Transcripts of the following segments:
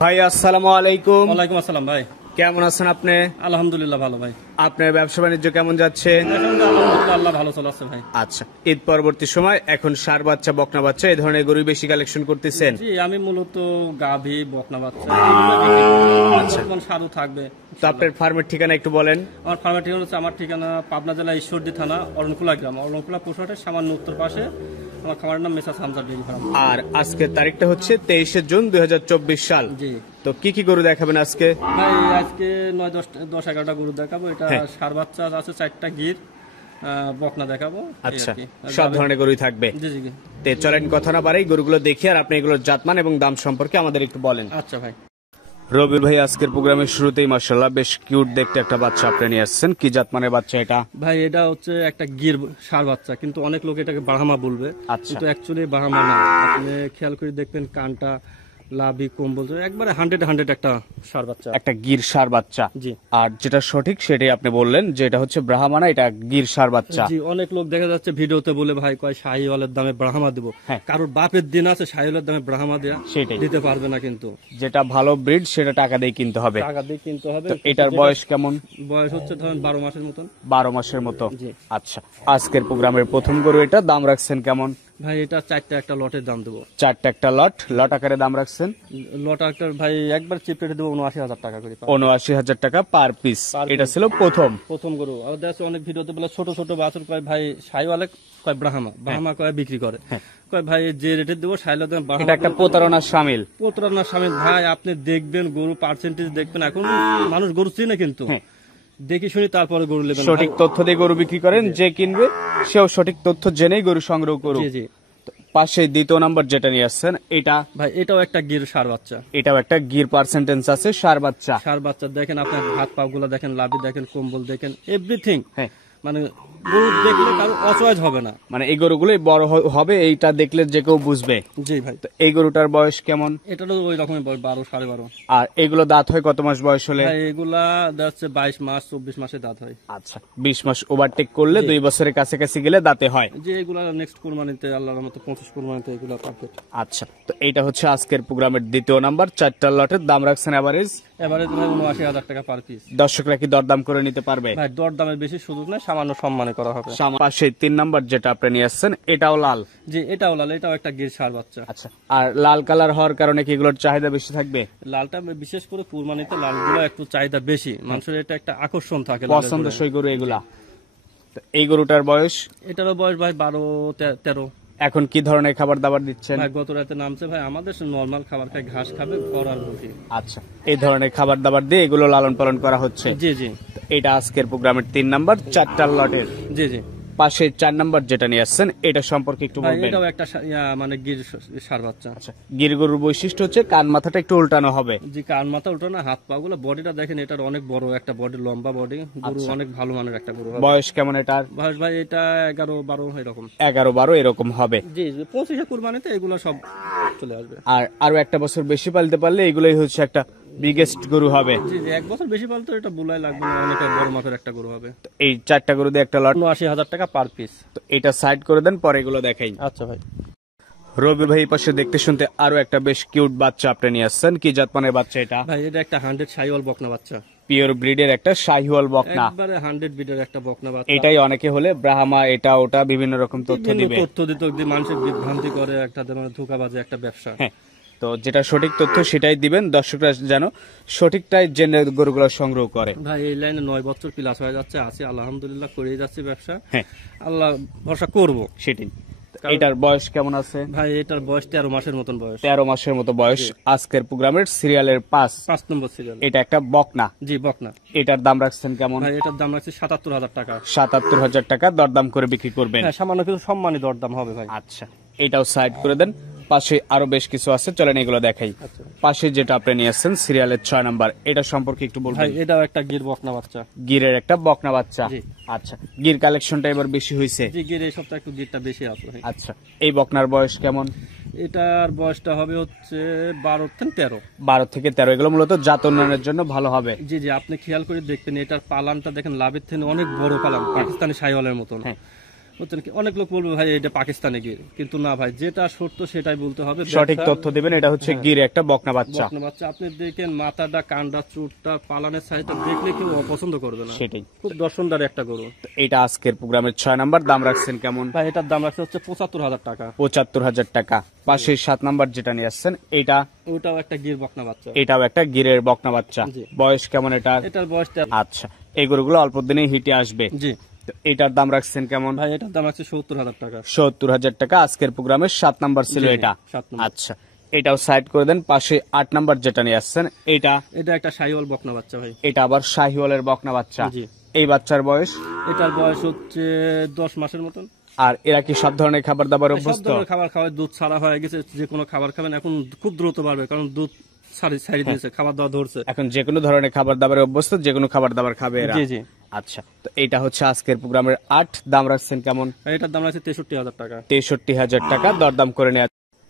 ভাই আসসালামু আলাইকুম। ওয়ালাইকুম আসসালাম ভাই, কেমন আছেন আপনি? আলহামদুলিল্লাহ ভালো ভাই। আপনার ব্যবসা বাণিজ্য কেমন যাচ্ছে? আল্লাহ ভালো চলাচ্ছে ভাই। আচ্ছা, ঈদ পরবর্তী সময় এখন ষাঁড় বাচ্চা, বকনা বাচ্চা এই ধরনের গরু বেশি কালেকশন করতেছেন? জি, আমি মূলত গাভী, বকনা বাচ্চা, আচ্ছা, সাধু থাকবে। তো আপনার ফার্মের ঠিকানা একটু বলেন। আমার ফার্মের ঠিকানা হচ্ছে, আমার ঠিকানা পাবনা জেলা ঈশ্বরদী থানা অরণকুলা গ্রাম, অরণকুলা পশুহাটের সামান্য উত্তর পাশে। আমার খামারের নাম মেসার্স হামজা ডেইরি ফার্ম। আর আজকের তারিখটা হচ্ছে 23শে জুন 2024 সাল। জি, তো কি কি গরু দেখাবেন আজকে? ভাই আজকে 9-10-11টা গরু দেখাবো। এটা ষাঁড় বাচ্চা আছে, 4টা গির, বকনা দেখাবো। আচ্ছা, সব ধরনের গরুই থাকবে। জি জি। তে চলেন কথা না বাড়াই গরুগুলো দেখি, আর আপনি এগুলোর জাতমান এবং দাম সম্পর্কে আমাদের একটু বলেন। আচ্ছা ভাই। রবির ভাই, আজকের প্রোগ্রামের শুরুতেই মাশাআল্লাহ বেশ কিউট দেখতে একটা বাচ্চা আপনি নিয়ে আসছেন। কি জাতমানের বাচ্চা এটা? ভাই এটা হচ্ছে একটা গির ষাঁড় বাচ্চা, কিন্তু অনেক লোক এটাকে ব্রাহ্মা বলবে, কিন্তু অ্যাকচুয়ালি ব্রাহ্মা না। আপনি খেয়াল করে দেখবেন কানটা, লাভি, কম্বল একবারে 100 একটা ষাঁড় বাচ্চা, একটা গির ষাঁড় বাচ্চা। জি। আর যেটা সঠিক সেটাই আপনি বললেন যে এটা হচ্ছে ব্রাহ্মা, এটা গির ষাঁড় বাচ্চা। জি, অনেক লোক দেখা যাচ্ছে ভিডিওতে বলে ভাই কয় শাহিওয়ালের দামে ব্রাহ্মা দিব। কারোর বাপের দিন আছে শাহিওয়ালের দামে ব্রাহ্মা দেয়া, সেটাই দিতে পারবে না। কিন্তু যেটা ভালো ব্রিড সেটা টাকা দিয়ে কিনতে হবে। টাকা দিয়ে কিনতে হবে। এটার বয়স কেমন? বয়স হচ্ছে ধরেন 12 মাসের মতন। 12 মাসের মতো। আচ্ছা, আজকের প্রোগ্রামের প্রথম গরু এটা, দাম রাখছেন কেমন? ভাই এটা 4টা একটা লটের দাম দেবো। 4টা একটা লট আকারে দাম রাখছেন? লট আকার ভাই একবার চিপ রেটে দেবো 79,000 টাকা করে। 79,000 টাকা পার পিস। এটা ছিল প্রথম গরু। আর দেখো অনেক ভিডিওতে বলে ছোট ছোট বাছুর কয় ভাই শাহিওয়ালে কয় ব্রাহ্মা কয় বিক্রি করে, কয় ভাই যে রেটে দেবো শাহিওয়ালের দাম ব্রাহ্মা। এটা একটা প্রতারণার শামিল। ভাই আপনি দেখবেন গরু পার্সেন্টেজ দেখবেন। এখন মানুষ গরু চিনে, কিন্তু দেখি শুনি তারপরে গরু নেবেন। সঠিক তথ্য দিয়ে গরু বিক্রি করেন, যে কিনবে সেও সঠিক তথ্য জেনেই গরু সংগ্রহ করুন। জি জি। পাশে দ্বিতীয় নাম্বার যেটা নিয়ে আসছেন এটা? ভাই এটাও একটা গির ষাঁড় বাচ্চা। এটাও একটা গির পার্সেন্টেজ আছে, ষাঁড় বাচ্চা। দেখেন আপনার হাত পা গুলা দেখেন, লাভি দেখেন, কম্বল দেখেন, এভরিথিং। মানে গরু দেখলে কারো অচয়েস হবে না। মানে এই গরুগুলোই বড় হবে, এইটা দেখলে যে কেউ বুঝবে। জি ভাই। তো এই গরুটার বয়স কেমন? এটারও ওই রকমের বয়স 12-12.5। আর এগুলো দাঁত হয় কত মাস বয়স হলে? এগুলা যাচ্ছে 22 মাস 24 মাসে দাঁত হয়। আচ্ছা, 20 মাস ওভারটেক করলে 2 বছরের কাছাকাছি গেলে দাঁতে হয়। যে এগুলা নেক্সট কুরবানিতে আল্লাহর মতো 25 কুরবানিতে এগুলা পারফেক্ট। আচ্ছা, তো এটা হচ্ছে আজকের প্রোগ্রামের দ্বিতীয় নাম্বার। 4টা লটের দাম রাখছেন এভারেজ? এভারেজ ভাই 79,000 টাকা পার পিস। দর্শকরা কি দরদাম করে নিতে পারবে? ভাই দরদামের বেশি সুযোগ নেই, সামান্য সম্মানে করা হবে। পাশে 3 নাম্বার যেটা আপনি নিয়ে আসছেন এটাও লাল? জি, এটাও লাল, এটাও একটা গির ষাঁড় বাচ্চা। আচ্ছা, আর লাল কালার হওয়ার কারণে কি এগুলোর চাহিদা বেশি থাকবে? লালটা বিশেষ করে কুরবানিতে লালগুলো একটু চাহিদা বেশি, মানুষের এটা একটা আকর্ষণ থাকে, পছন্দসই গরু এগুলা। এই গরুটার বয়স? এটারও বয়স ভাই 12-13। এখন কি ধরনের খাবার দাবার দিচ্ছেন? ভাই গত রাতে নামছে ভাই, আমাদের নরমাল খাবার খায়, ঘাস খাবে, খড় আর ভুসি। আচ্ছা, এই ধরনের খাবার দাবার দিয়ে এগুলো লালন পালন করা হচ্ছে? জি জি। এটা আজকের প্রোগ্রামের 3 নাম্বার 4টা লটের। জি জি। পাশে 4 নাম্বার যেটা নিয়ে আসছেন এটা সম্পর্কে একটু বলবেন? এটাও একটা মানে গির ষাঁড় বাচ্চা। আচ্ছা, গির গরুর বৈশিষ্ট্য হচ্ছে কান মাথাটা একটু উল্টানো হবে। জি, কান মাথা উল্টানো, হাত পা গুলো, বডিটা দেখেন, এটার অনেক বড় একটা বডি, লম্বা বডি। গরু অনেক ভালো মানের একটা গরু। বয়স কেমন এটার? বয়স ভাই এটা 11-12 এরকম। 11-12 এরকম হবে। জি জি, 25 কুরবানিতে এগুলো সব চলে আসবে। আর আরো একটা বছর বেশি পালতে পারলে এগুলোই হচ্ছে একটা বিগেস্ট গরু হবে। জি জি, 1 বছর বেশি পালতে এটা বুলাই লাগবে না, অনেক বড় মাপের একটা গরু হবে। এই 4টা গরু দিয়ে একটা লট 79,000 টাকা পার পিস। তো এটা সাইড করে দেন, পরে এগুলো দেখাই। আচ্ছা ভাই। রবি ভাই পাশে দেখতে শুনতে আরো একটা বেশ কিউট বাচ্চা আপনি নিয়ে আসছেন। কি জাতমানের বাচ্চা এটা? ভাই এটা একটা 100 শাহিওয়াল বকনা বাচ্চা। পিওর ব্রিডের একটা শাহিওয়াল বকনা, একবারে 100 ব্রিডের একটা বকনা বাচ্চা। এটাই অনেকে হলে ব্রাহ্মা এটা ওটা বিভিন্ন রকম তথ্য দিবে। মানুষের বিভ্রান্তি করে, একটা মানে ধোঁকাবাজে একটা ব্যবসা। তো যেটা সঠিক তথ্য সেটাই দিবেন, দর্শকরা যেন সঠিকটাই জেনে গরুগুলো সংগ্রহ করে। ভাই এই লাইনে 9 বছর প্লাস হয়ে যাচ্ছে, আছি আলহামদুলিল্লাহ, করেই যাচ্ছি ব্যবসা। আল্লাহ ভরসা করবো, সেটাই। এটার বয়স কেমন আছে? ভাই এটার বয়স 13 মাসের মতন বয়স। 13 মাসের মতো বয়স। আজকের প্রোগ্রামের সিরিয়ালের 5 নম্বর সিরিয়াল। এটা একটা বকনা? জি, বকনা। এটার দাম রাখছেন কেমন? ভাই এটার দাম রাখছি 77,000 টাকা। 77,000 টাকা দরদাম করে বিক্রি করবেন? হ্যাঁ, সামান্য কিছু সম্মানী দরদাম হবে ভাই। আচ্ছা, এটাও সাইড করে দেন। পাশে আরো বেশ কিছু আছে, চলেন এগুলো দেখাই। পাশে যেটা আপনি নিয়ে আসছেন সিরিয়ালের 6 নাম্বার, এটা সম্পর্কে একটু বলবেন? ভাই এটাও একটা গির বকনা বাচ্চা। গিরের একটা বকনা বাচ্চা। আচ্ছা, গির কালেকশনটা এবার বেশি হয়েছে? জি, গির এই সপ্তাহে একটু গিরটা বেশি আছে। আচ্ছা, এই বকনার বয়স কেমন? এটার বয়সটা হবে হচ্ছে 12-13। 12 থেকে 13। এগুলো মূলত জাত উন্নয়নের জন্য ভালো হবে। জি জি, আপনি খেয়াল করে দেখবেন এটার পালানটা দেখেন, লাভের থেকে অনেক বড় পালান, পাকিস্তানি শাহিওয়ালের মতন। বুঝছেন কি, অনেক লোক বলবে ভাই এটা পাকিস্তানি গির, কিন্তু না ভাই, যেটা সত্য সেটাই বলতে হবে। সঠিক তথ্য দিবেন। এটা হচ্ছে গির একটা বকনা বাচ্চা। বকনা বাচ্চা আপনি দেখেন, মাথাটা, কানটা, চুটটা, পালানের সাইজটা দেখলে কেউ অপছন্দ করবে না। সেটাই, খুব দর্শনদার একটা গরু। তো এটা আজকের প্রোগ্রামের 6 নাম্বার, দাম রাখছেন কেমন? ভাই এটার দাম রাখছে হচ্ছে 75,000 টাকা। 75,000 টাকা। পাশে 7 নাম্বার যেটা নিয়ে আসছেন, এটা ওটাও একটা গির বকনা বাচ্চা। এটাও একটা গিরের বকনা বাচ্চা। জি। বয়স কেমন এটা? এটার বয়সটা, আচ্ছা, এই গরুগুলো অল্প দিনেই হিটে আসবে। জি তো এটার দাম রাখছেন কেমন? ভাই এটার দাম আছে 70,000 টাকা। 70,000 টাকা। আজকের প্রোগ্রামের 7 নাম্বার ছিল জি, এটা। 7 নম্বর। আচ্ছা, এটাও সাইড করে দেন। পাশে 8 নাম্বার যেটা নিয়ে আসছেন, এটা এটা একটা শাহিওয়াল বকনা বাচ্চা ভাই। এটা আবার শাহিওয়ালের বকনা বাচ্চা। জি। এই বাচ্চার বয়স? এটার বয়স হচ্ছে 10 মাসের মতন। আর এরা কি সব ধরনের খাবার দাবার সব অভ্যস্ত? ধরনের খাবার খাওয়ায়, দুধ ছাড়া হয়ে গেছে, যে কোনো খাবার খাবেন এখন খুব দ্রুত বাড়বে, কারণ দুধ ছাড়ি দিয়েছে, খাবার দাওয়া ধরছে। এখন যে কোনো ধরনের খাবার দাবার অভ্যস্ত, যে কোনো খাবার দাবার খাবে এরা। জি জি। আচ্ছা, তো এটা হচ্ছে আজকের প্রোগ্রামের 8, দাম রাখছেন কেমন? এটার দাম আছে 63,000 টাকা। 63,000 টাকা, দরদাম করে নেওয়া।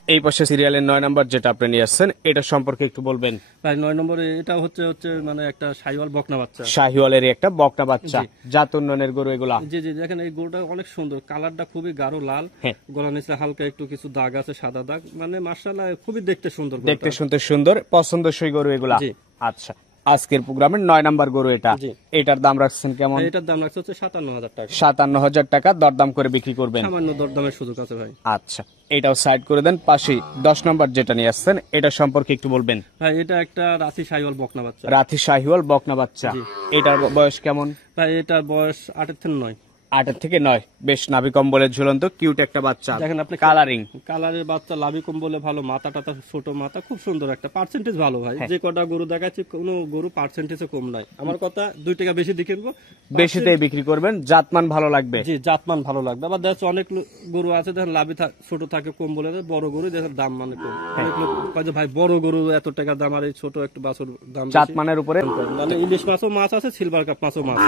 এই পাশে সিরিয়ালের 9 নাম্বার যেটা আপনি নিয়ে আসছেন, এটা সম্পর্কে একটু বলবেন। ভাই 9 নম্বরে এটা হচ্ছে মানে একটা শাহিওয়াল বকনা বাচ্চা। শাহিওয়ালের একটা বকনা বাচ্চা, জাত উন্নয়নের গরু এগুলা। জি জি, দেখেন এই গরুটা অনেক সুন্দর, কালারটা খুবই গাঢ় লাল, হ্যাঁ। গলা নিচে হালকা একটু কিছু দাগ আছে, সাদা দাগ, মানে মাশাআল্লাহ খুবই দেখতে সুন্দর গরুটা। দেখতে শুনতে সুন্দর, পছন্দসই গরু এগুলা। জি। আচ্ছা, আজকের প্রোগ্রামের 9 নাম্বার গরু এটা। জি। এটার দাম রাখছেন কেমন? এটার দাম রাখছে হচ্ছে 57,000 টাকা। 57,000 টাকা, দরদাম করে বিক্রি করবেন। সামান্য দরদামের সুযোগ আছে ভাই। আচ্ছা, এটাও সাইড করে দেন। পাশেই 10 নাম্বার যেটা নিয়ে আসছেন, এটা সম্পর্কে একটু বলবেন। ভাই এটা একটা রাশি শাহিওয়াল বকনা বাচ্চা। রাথি শাহিওয়াল বকনা বাচ্চা। জি। এটার বয়স কেমন? ভাই এটার বয়স 8 থেকে 9। 8 থেকে 9। বেশ নাভি কম্বলের ঝুলন্ত কিউট একটা বাচ্চা। দেখেন আপনি, কালারিং। কালারের বাচ্চা, লাভি কম্বলে ভালো, মাথা টাতা ছোট, মাথা খুব সুন্দর, একটা পার্সেন্টেজ ভালো ভাই। যে কটা গরু দেখাচ্ছি কোনো গরু পার্সেন্টেজে কম নাই। আমার কথা 2 টাকা বেশি দিয়ে কিনবো, বেশিতে বিক্রি করবেন, জাতমান ভালো লাগবে। জি জাতমান ভালো লাগবে। আবার দেখা যাচ্ছে অনেক গরু আছে দেখেন লাভি ছোট থাকে কম বলে, বড় গরু দেখেন দাম মানে কম। অনেক লোক কয় যে ভাই বড় গরু এত টাকা দাম, আর এই ছোট একটু বাছুর দাম বেশি। জাতমানের উপরে। মানে ইলিশ মাছও মাছ আছে, সিলভার কাপ মাছও মাছ।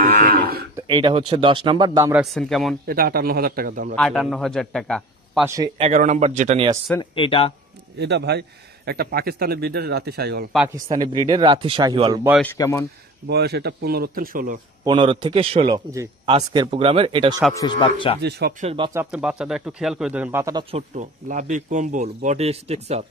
তো এইটা হচ্ছে 10 নাম্বার, দাম রাখছেন কেমন? এটা 58,000 টাকা দাম রাখছে। 58,000 টাকা। পাশে 11 নাম্বার যেটা নিয়ে আসছেন, এটা এটা ভাই একটা পাকিস্তানি ব্রিডের রাতি শাহিওয়াল। পাকিস্তানি ব্রিডের রাথি শাহিওয়াল। বয়স কেমন? বয়স এটা 15 থেকে 16। 15 থেকে 16। জি। আজকের প্রোগ্রামের এটা সবশেষ বাচ্চা। জি সবশেষ বাচ্চা। আপনি বাচ্চাটা একটু খেয়াল করে দেখেন, বাচ্চাটা ছোট্ট, লাভি কম্বল, বডি স্ট্রাকচার,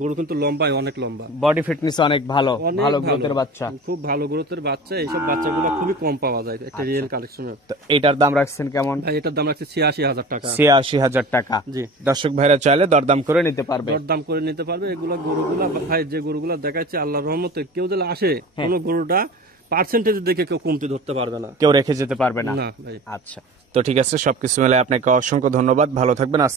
গরু কিন্তু লম্বায় অনেক লম্বা, বডি ফিটনেস অনেক ভালো, অনেক ভালো ভালো। গ্রোথের বাচ্চা। খুব ভালো গ্রোথের বাচ্চা। এইসব বাচ্চাগুলো খুবই কম পাওয়া যায় একটা রিয়েল কালেকশনের। তো এটার দাম রাখছেন কেমন? ভাই এটার দাম রাখছে 86,000 টাকা। 86,000 টাকা। জি। দর্শক ভাইরা চাইলে দরদাম করে নিতে পারবে। দরদাম করে নিতে পারবে। এগুলো গরুগুলা ভাই, যে গরুগুলা দেখাচ্ছে আল্লাহর রহমতে, কেউ যদি আসে কোনো গরুটা পার্সেন্টেজ দেখে কেউ কমতি ধরতে পারবে না, কেউ রেখে যেতে পারবে না। না ভাই। আচ্ছা, তো ঠিক আছে, সবকিছু মিলে আপনাকে অসংখ্য ধন্যবাদ, ভালো থাকবেন।